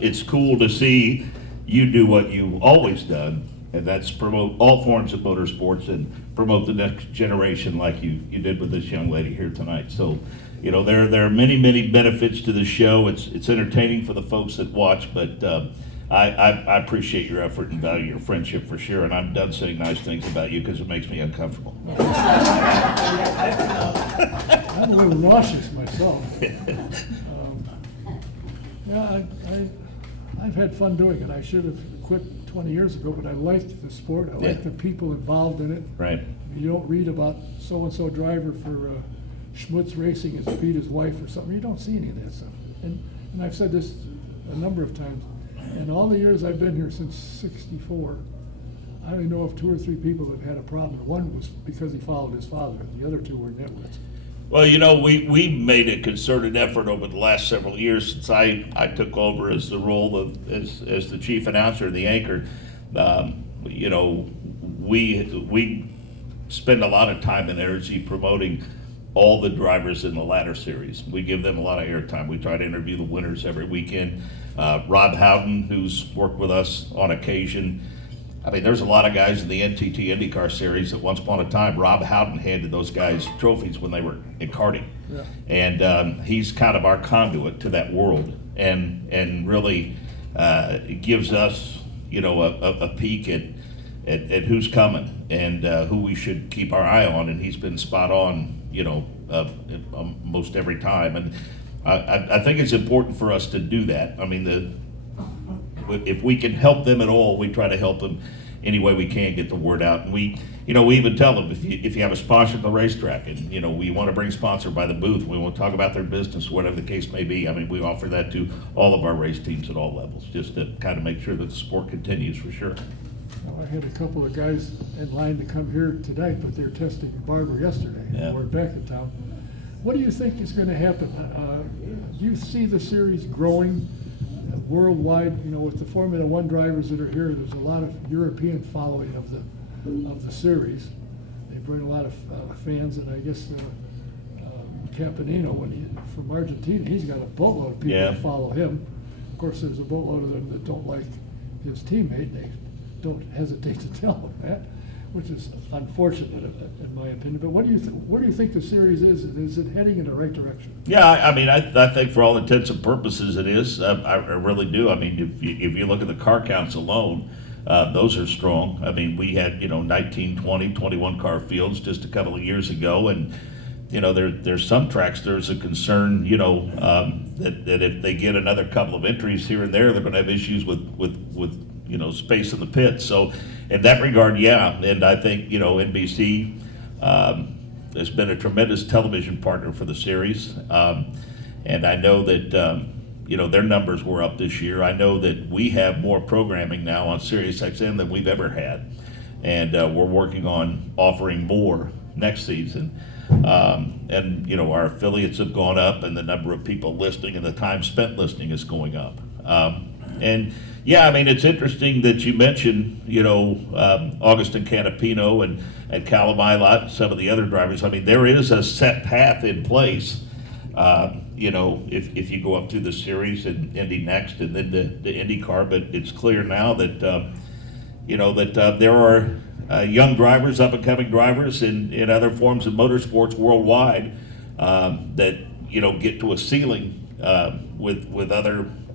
it's cool to see you do what you've always done, and that's promote all forms of motorsports and promote the next generation like you did with this young lady here tonight. So, there are many, many benefits to the show. It's entertaining for the folks that watch, but I appreciate your effort and value your friendship for sure, and I'm done saying nice things about you because it makes me uncomfortable. I'm a little nauseous myself. I've had fun doing it. I should have quit 20 years ago, but I liked the sport. I liked the people involved in it. Right. You don't read about so-and-so driver for Schmutz Racing has beat his wife or something. You don't see any of that stuff. And I've said this a number of times. In all the years I've been here since '64, I only know of 2 or 3 people that had a problem. One was because he followed his father. The other 2 were nitwits. Well, we made a concerted effort over the last several years since I took over as the role of as the chief announcer, the anchor. We spend a lot of time and energy promoting all the drivers in the ladder series. We give them a lot of airtime. We try to interview the winners every weekend. Rob Howden, who's worked with us on occasion. I mean, there's a lot of guys in the NTT IndyCar series that once upon a time, Rob Howden handed those guys trophies when they were in karting. Yeah. And he's kind of our conduit to that world and really gives us, a peek at who's coming and who we should keep our eye on. And he's been spot on, most every time. And I think it's important for us to do that. I mean, if we can help them at all, we try to help them any way we can, get the word out. And we even tell them if you have a sponsor at the racetrack and, we want to bring sponsor by the booth, we want to talk about their business, whatever the case may be. I mean, we offer that to all of our race teams at all levels, just to kind of make sure that the sport continues for sure. Well, I had a couple of guys in line to come here tonight, but they're testing Barber yesterday. Yeah. We're back in town. What do you think is going to happen? Do you see the series growing worldwide? With the Formula One drivers that are here, there's a lot of European following of the series. They bring a lot of fans, and I guess Campanino, from Argentina, he's got a boatload of people that follow him. Of course, there's a boatload of them that don't like his teammate. They don't hesitate to tell him that, which is unfortunate in my opinion. But what do you think the series is? Is it heading in the right direction? Yeah, I mean, I think for all intents and purposes it is. I really do. I mean, if you look at the car counts alone, those are strong. I mean, we had 19, 20, 21 car fields just a couple of years ago, and there's some tracks there's a concern that if they get another couple of entries here and there, they're going to have issues with space in the pit. So in that regard, yeah. And I think, NBC has been a tremendous television partner for the series. And I know that, their numbers were up this year. I know that we have more programming now on SiriusXM than we've ever had. And we're working on offering more next season. And our affiliates have gone up, and the number of people listening and the time spent listening is going up. And yeah, I mean, it's interesting that you mentioned, Augustin Canapino and Callum Ilott, some of the other drivers. I mean, there is a set path in place. If you go up through the series and Indy next and then the IndyCar, but it's clear now that there are young drivers, up and coming drivers in other forms of motorsports worldwide that get to a ceiling with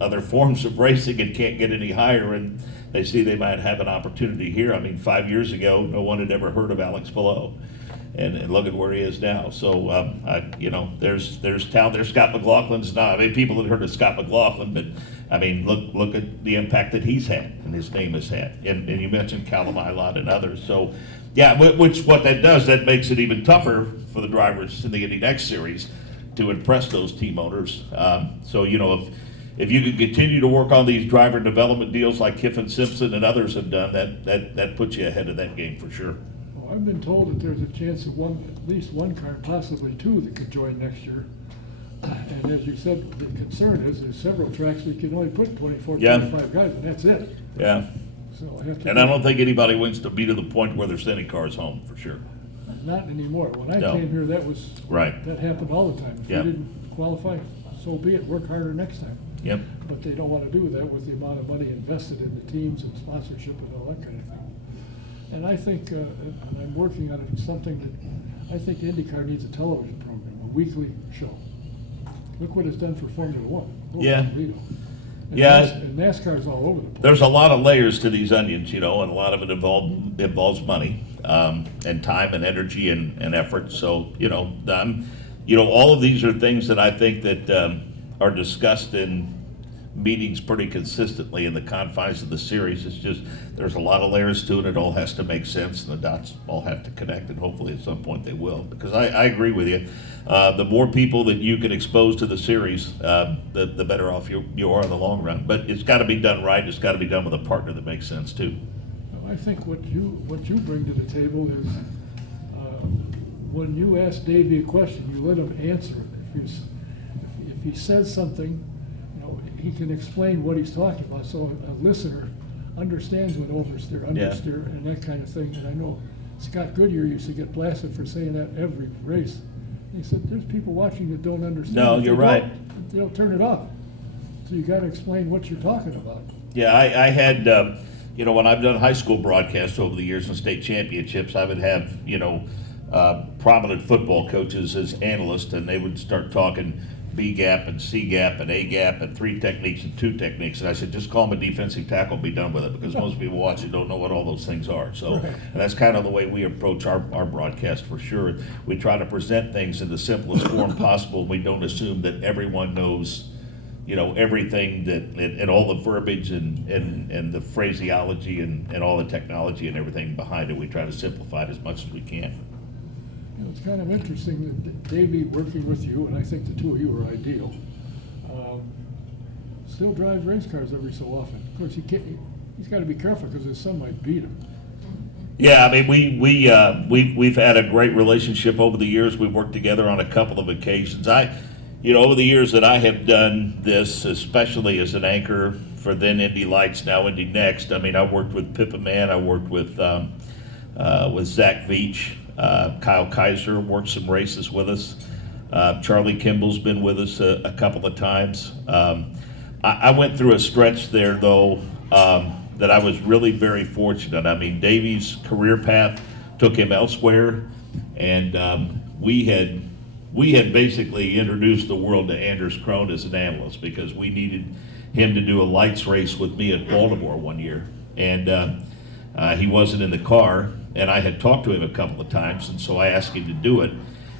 other forms of racing and can't get any higher, and they see they might have an opportunity here. I mean, 5 years ago, no one had ever heard of Alex Palou, and look at where he is now. So, there's talent. There's Scott McLaughlin's now. I mean, people had heard of Scott McLaughlin, but I mean, look at the impact that he's had and his name has had. And you mentioned Callum Ilott and others. So, yeah, what that does, that makes it even tougher for the drivers in the Indy Next Series to impress those team owners. So, if you can continue to work on these driver development deals like Kiffin Simpson and others have done, that puts you ahead of that game for sure. Well, I've been told that there's a chance of at least one car, possibly 2, that could join next year. And as you said, the concern is there's several tracks we can only put 24, 25 guys, and that's it. Yeah. So I have to. And I don't think anybody wants to be to the point where they're sending cars home for sure. Not anymore. When I No. came here, that was Right. That happened all the time. If Yeah. you didn't qualify, so be it, work harder next time. Yep. But they don't want to do that with the amount of money invested in the teams and sponsorship and all that kind of thing. And I think, and I'm working on it, something that I think IndyCar needs a television program, a weekly show. Look what it's done for Formula One. Look Yeah. at Toledo. And Yeah. And NASCAR's all over the place. There's a lot of layers to these onions, and a lot of it involves money, and time and energy and effort. So, all of these are things that I think that are discussed in meetings pretty consistently in the confines of the series. It's just, there's a lot of layers to it. It all has to make sense, and the dots all have to connect, and hopefully at some point they will. Because I agree with you. The more people that you can expose to the series, the better off you are in the long run. But it's got to be done right. It's got to be done with a partner that makes sense too. I think what you bring to the table is, when you ask Davey a question, you let him answer it. If he says something, he can explain what he's talking about, so a listener understands what oversteer, understeer, and that kind of thing. And I know Scott Goodyear used to get blasted for saying that every race. He said, "There's people watching that don't understand." No, If you're they right. don't, they'll turn it off. So you got to explain what you're talking about. Yeah, I had, when I've done high school broadcasts over the years and state championships, I would have, prominent football coaches as analysts, and they would start talking B gap and C gap and A gap and 3 techniques and 2 techniques. And I said, just call them a defensive tackle and be done with it, because most people watching don't know what all those things are. So Right. and that's kind of the way we approach our broadcast for sure. We try to present things in the simplest form possible. We don't assume that everyone knows, everything and all the verbiage and the phraseology and all the technology and everything behind it. We try to simplify it as much as we can. It's kind of interesting that Davey, working with you, and I think the two of you are ideal, still drives race cars every so often. Of course, he's got to be careful because his son might beat him. Yeah, I mean, we've had a great relationship over the years. We've worked together on a couple of occasions. Over the years that I have done this, especially as an anchor for then Indy Lights, now Indy Next, I mean, I worked with Pippa Mann, I worked with Zach Veach. Kyle Kaiser worked some races with us. Charlie Kimball's been with us a couple of times. I went through a stretch there, though, that I was really very fortunate. I mean, Davey's career path took him elsewhere, and we had basically introduced the world to Anders Krohn as an analyst, because we needed him to do a lights race with me at Baltimore one year. And he wasn't in the car, and I had talked to him a couple of times, and so I asked him to do it.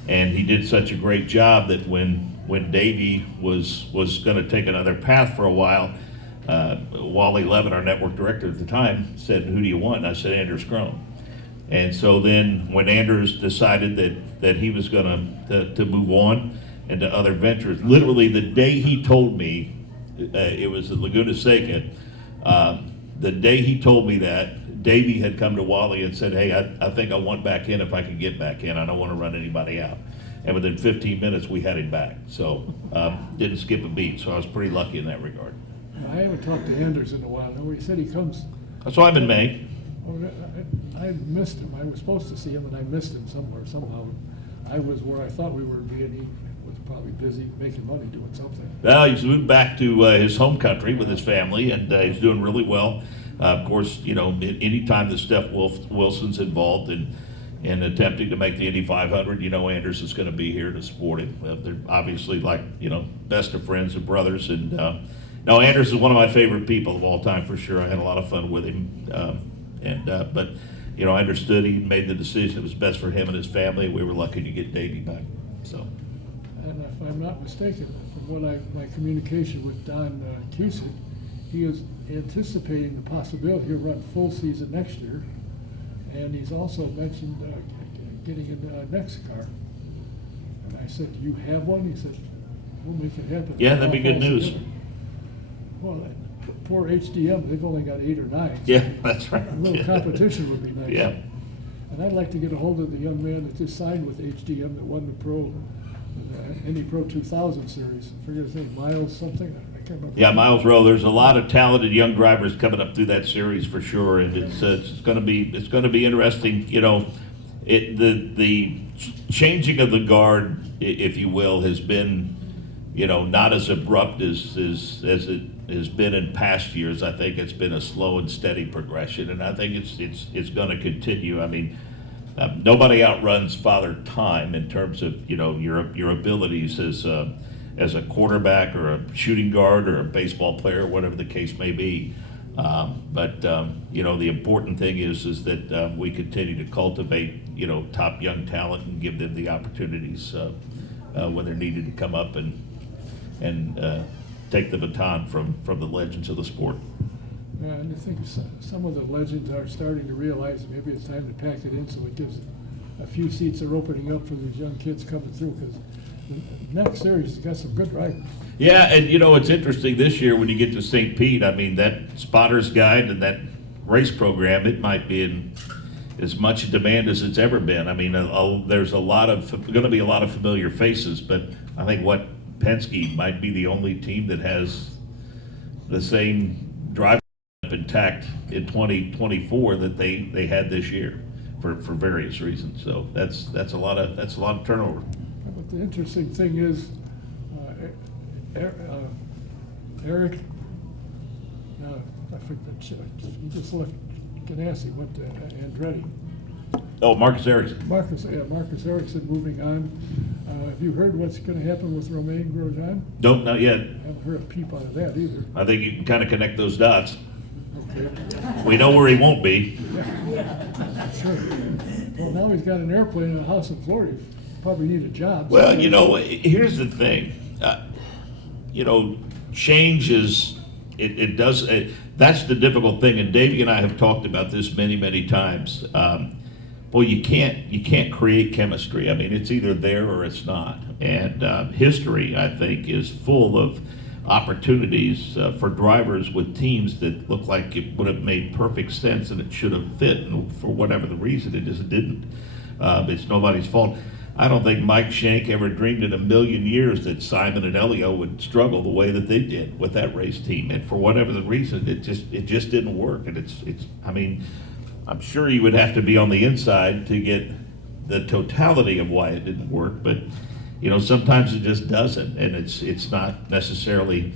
And he did such a great job that when Davey was going to take another path for a while, Wally Levin, our network director at the time, said, "Who do you want?" And I said, "Anders Krohn." And so then when Anders decided that he was going to move on into other ventures, literally the day he told me, it was at Laguna Seca, the day he told me that, Davey had come to Wally and said, "Hey, I think I want back in if I can get back in. I don't want to run anybody out." And within 15 minutes, we had him back. So didn't skip a beat. So I was pretty lucky in that regard. I haven't talked to Anders in a while. Now, he said he comes. So I'm in May. I missed him. I was supposed to see him, and I missed him somehow. I was where I thought we were being. He was probably busy making money doing something. Well, he's moved back to his home country with his family, and he's doing really well. Of course, anytime that Steph Wilson's involved in attempting to make the Indy 500, Anders is going to be here to support him. They're obviously best of friends and brothers. And no, Anders is one of my favorite people of all time for sure. I had a lot of fun with him. But I understood he made the decision that was best for him and his family. We were lucky to get Davey back. So. And if I'm not mistaken, from my communication with Don Cusick, he is anticipating the possibility he'll run full season next year, and he's also mentioned getting a next car. And I said, "Do you have one?" He said, "We'll make it happen." Yeah, that'd be good news. Well, poor HDM, they've only got 8 or 9. So Yeah, that's right. a little competition would be nice. Yeah. And I'd like to get a hold of the young man that just signed with HDM that won the Indy Pro 2000 series. I forget his name, Miles something. I can't remember. Yeah, Miles Rowe. There's a lot of talented young drivers coming up through that series for sure, and it's going to be interesting. The changing of the guard, if you will, has been not as abrupt as it has been in past years. I think it's been a slow and steady progression, and I think it's going to continue. I mean, nobody outruns Father Time in terms of your abilities as a quarterback or a shooting guard or a baseball player, whatever the case may be. But the important thing is that we continue to cultivate top young talent and give them the opportunities when they're needed to come up and take the baton from the legends of the sport. Yeah, and I think some of the legends are starting to realize that maybe it's time to pack it in, so it gives a few seats are opening up for these young kids coming through, because the next series has got some good drivers. Yeah, and it's interesting this year when you get to St. Pete. I mean, that spotter's guide and that race program, it might be in as much demand as it's ever been. I mean, there's going to be a lot of familiar faces, but I think Penske might be the only team that has the same drive intact in 2024 that they had this year for various reasons. So that's a lot of turnover. But the interesting thing is, Eric, I forget, he just left Ganassi, went to Andretti. Oh, Marcus Ericsson. Marcus Ericsson moving on. Have you heard what's going to happen with Romain Grosjean? Nope, not yet. I haven't heard a peep out of that either. I think you can kind of connect those dots. Okay. We know where he won't be. Yeah, sure. Well, now he's got an airplane and a house in Florida. He probably need a job. Well, here's the thing. Change is, it does, that's the difficult thing. And Davey and I have talked about this many, many times. Well, you can't create chemistry. I mean, it's either there or it's not. And history, I think, is full of opportunities for drivers with teams that look like it would have made perfect sense and it should have fit. And for whatever the reason, it just didn't. It's nobody's fault. I don't think Mike Shank ever dreamed in a million years that Simon and Elio would struggle the way that they did with that race team. And for whatever the reason, it just didn't work. And I mean, I'm sure you would have to be on the inside to get the totality of why it didn't work, but sometimes it just doesn't, and it's not necessarily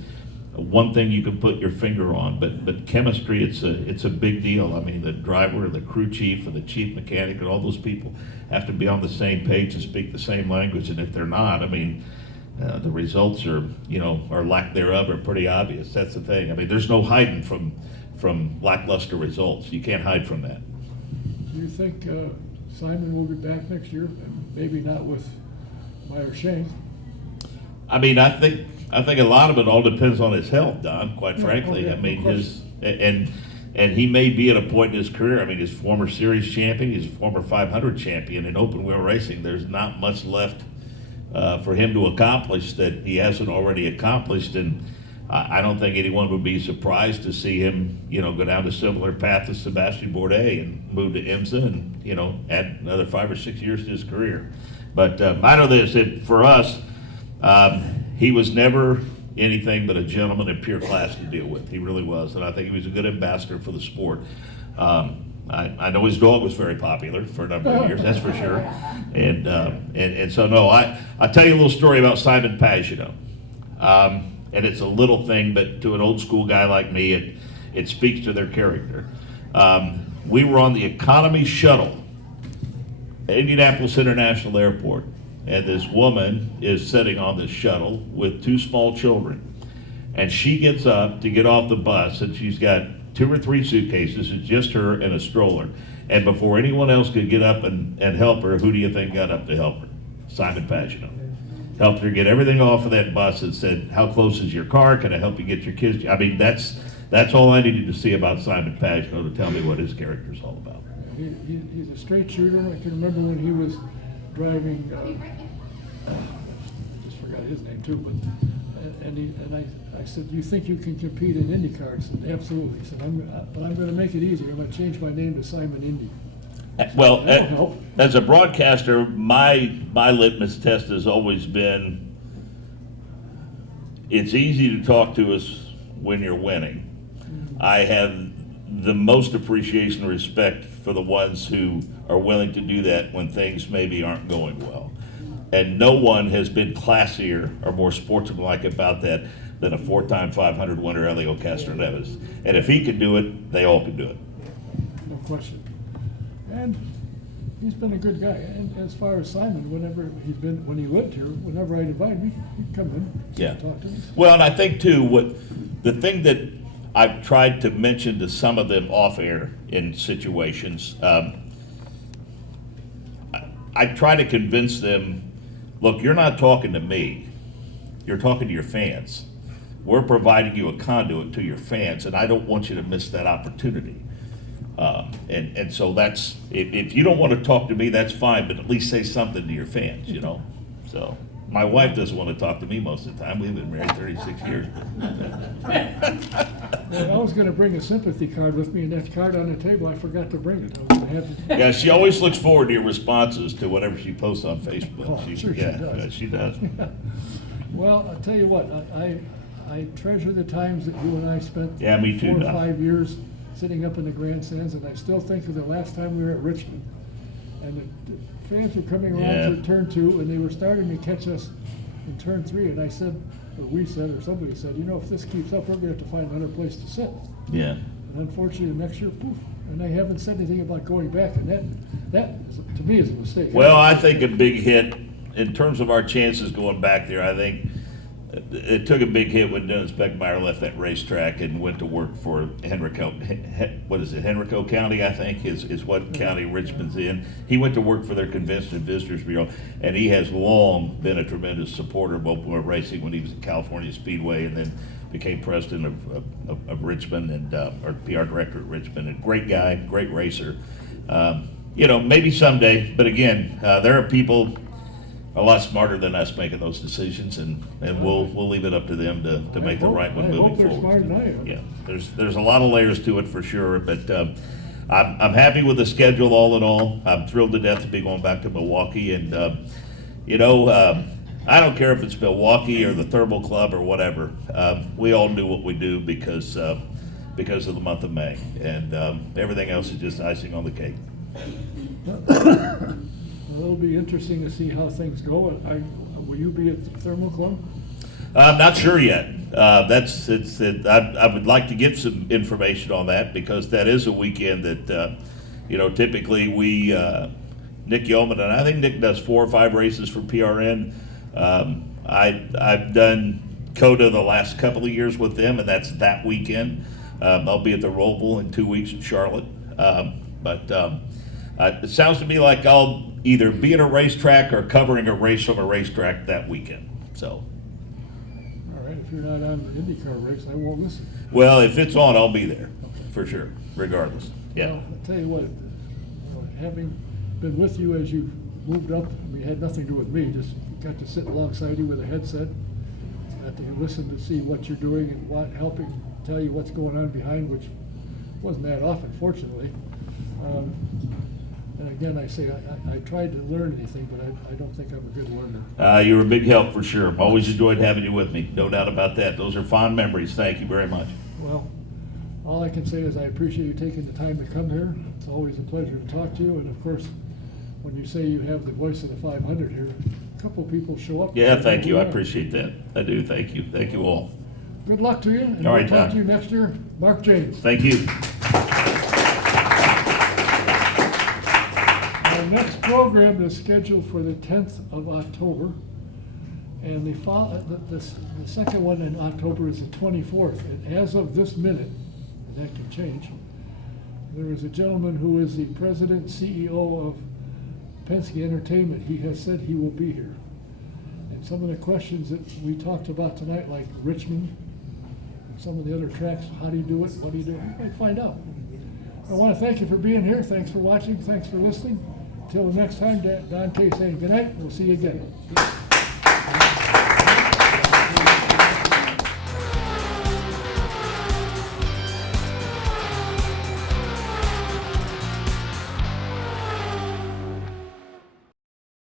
one thing you can put your finger on, but chemistry, it's a big deal. I mean, the driver, the crew chief, and the chief mechanic, and all those people have to be on the same page and speak the same language, and if they're not, I mean, the results are, or lack thereof, are pretty obvious. That's the thing. I mean, there's no hiding from lackluster results. You can't hide from that. Do you think Simon will be back next year? Maybe not with Meyer Shank. I mean, I think a lot of it all depends on his health, Don, quite frankly. Oh, yeah, I mean, and he may be at a point in his career. I mean, he's former series champion, he's a former 500 champion in open wheel racing. There's not much left for him to accomplish that he hasn't already accomplished, and I don't think anyone would be surprised to see him, go down a similar path as Sebastian Bourdais and move to IMSA and, add another 5 or 6 years to his career. But I know this, for us, he was never anything but a gentleman in pure class to deal with. He really was, and I think he was a good ambassador for the sport. I know his dog was very popular for a number of years, that's for sure. And so, no, I'll tell you a little story about Simon Pagenaud. And it's a little thing, but to an old school guy like me, it speaks to their character. We were on the economy shuttle at Indianapolis International Airport, and this woman is sitting on this shuttle with 2 small children. And she gets up to get off the bus, and she's got 2 or 3 suitcases. It's just her and a stroller. And before anyone else could get up and help her, who do you think got up to help her? Simon Pagenaud. Helped her get everything off of that bus and said, "How close is your car? Can I help you get your kids?" I mean, that's all I needed to see about Simon Pagenaud to tell me what his character's all about. He's a straight shooter. I can remember when he was driving, I just forgot his name too, but I said, "You think you can compete in IndyCar?" He said, "Absolutely." He said, "But I'm going to make it easier. I'm going to change my name to Simon Indy." Well, as a broadcaster, my litmus test has always been, it's easy to talk to us when you're winning. I have the most appreciation and respect for the ones who are willing to do that when things maybe aren't going well. And no one has been classier or more sportsmanlike about that than a 4-time 500 winner, Elio Castroneves. And if he could do it, they all could do it. No question. And he's been a good guy. And as far as Simon, when he lived here, whenever I'd invite him, he'd come in, Yeah. talk to me. Well, and I think too, the thing that I've tried to mention to some of them off air in situations, I try to convince them, look, you're not talking to me, you're talking to your fans. We're providing you a conduit to your fans, and I don't want you to miss that opportunity. And so that's, if you don't want to talk to me, that's fine, but at least say something to your fans, you know? So, my wife doesn't want to talk to me most of the time. We've been married 36 years. Well, I was gonna bring a sympathy card with me, and that card on the table, I forgot to bring it. I was gonna have to. Yeah, she always looks forward to your responses to whatever she posts on Facebook. Oh, I'm sure she Yeah, does. yeah, she does. Well, I'll tell you what, I treasure the times that you and I spent. Yeah, me too, 4 or Don. 5 years sitting up in the grandstands, and I still think of the last time we were at Richmond. And the fans were coming around Yeah. to turn 2, and they were starting to catch us in turn 3, and I said, or we said, or somebody said, if this keeps up, we're gonna have to find another place to sit. Yeah. And unfortunately, the next year, poof, and I haven't said anything about going back, and that to me is a mistake. Well, I think a big hit, in terms of our chances going back there, I think it took a big hit when Dennis Beckmeyer left that racetrack and went to work for Henrico County, I think, is what county Richmond's in. He went to work for their Convention and Visitors Bureau, and he has long been a tremendous supporter of Okla racing when he was at California Speedway, and then became president of Richmond and or PR director at Richmond. And great guy, great racer. Maybe someday, but again, there are people a lot smarter than us making those decisions, and we'll leave it up to them to make the right one moving I hope they're forward. smarter than I am. Yeah, there's a lot of layers to it for sure, but I'm happy with the schedule all in all. I'm thrilled to death to be going back to Milwaukee, and I don't care if it's Milwaukee or the Thermal Club or whatever. We all do what we do because of the month of May, and everything else is just icing on the cake. Well, it'll be interesting to see how things go. Will you be at the Thermal Club? I'm not sure yet. I would like to get some information on that, because that is a weekend that, typically we, Nick Yeoman, and I think Nick does 4 or 5 races for PRN. I've done COTA the last couple of years with them, and that's that weekend. I'll be at the Roval in 2 weeks in Charlotte. It sounds to me like I'll either be at a racetrack or covering a race from a racetrack that weekend. So, All right, if you're not on the IndyCar race, I won't listen. well, if it's on, I'll be there for sure, regardless. Yeah. Well, I'll tell you what, having been with you as you moved up, it had nothing to do with me, just got to sit alongside you with a headset, got to listen to see what you're doing and helping tell you what's going on behind, which wasn't that often, fortunately. And again, I say, I tried to learn anything, but I don't think I'm a good learner. You're a big help for sure. Always enjoyed having you with me. No doubt about that. Those are fond memories. Thank you very much. Well, all I can say is I appreciate you taking the time to come here. It's always a pleasure to talk to you, and of course, when you say you have the voice of the 500 here, a couple of people show up. Yeah, thank you. I appreciate that. I do. Thank you. Thank you all. Good luck to you, and All we'll right, talk Tom. to you next year. Mark Jaynes. Thank you. Our next program is scheduled for the 10th of October, and the second one in October is the 24th. And as of this minute, and that can change, there is a gentleman who is the president and CEO of Penske Entertainment. He has said he will be here. And some of the questions that we talked about tonight, like Richmond, some of the other tracks, how do you do it, what do you do, you might find out. I want to thank you for being here. Thanks for watching. Thanks for listening. Until the next time, Don Kay saying good night. We'll see you again.